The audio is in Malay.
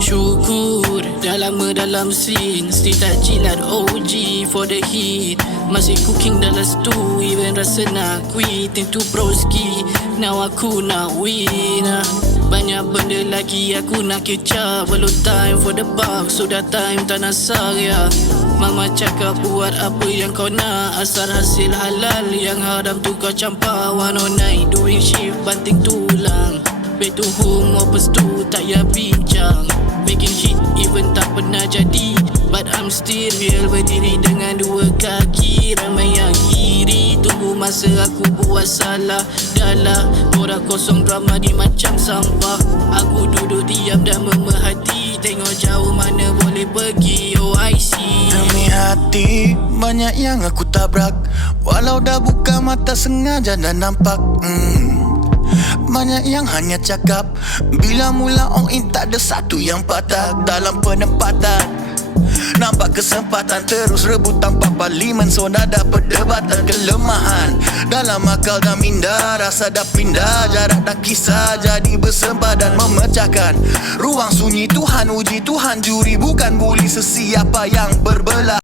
Syukur dah lama dalam scene, still tak jilat OG for the hit. Masih cooking dalam stew, even rasa nak quit. Into broski, now aku nak win. Banyak benda lagi aku nak kecap. Belum time for the buck, sudah time tak nak ya. Mama cakap buat apa yang kau nak, asal hasil halal, yang haram tu kau campak. 109 doing shift banting tulang. Back to home opus tu tak payah bincang. Making hit even tak pernah jadi, but I'm still real, berdiri dengan dua kaki. Ramai yang iri, tunggu masa aku buat salah. Dalah borak kosong, drama di macam sampah. Aku duduk diam dan memerhati, tengok jauh mana boleh pergi. Oh I see. Demi hati banyak yang aku tabrak, walau dah buka mata sengaja dan nampak. Banyak yang hanya cakap, bila mula all in tak ada satu yang patah. Dalam penempatan nampak kesempatan, terus rebut tanpa parlimen. So dah ada perdebatan kelemahan dalam akal dah minda, rasa dah pindah. Jarak dan kisah jadi bersempadan, memecahkan ruang sunyi. Tuhan uji, Tuhan juri, bukan buli sesiapa yang berbelah.